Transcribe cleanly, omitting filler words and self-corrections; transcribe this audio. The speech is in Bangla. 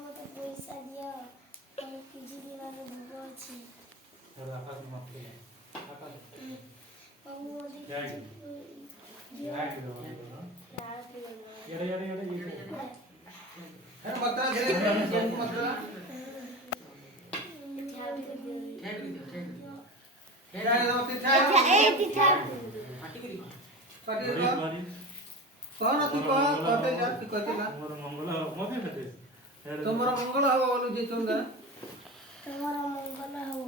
মতো পয়সা দিও আমি পিজি দিবারে বলছি कौन तू कह कहते जा तू कहते जा तुम्हारा मंगल हो बोलू जे चंदा तुम्हारा मंगल हो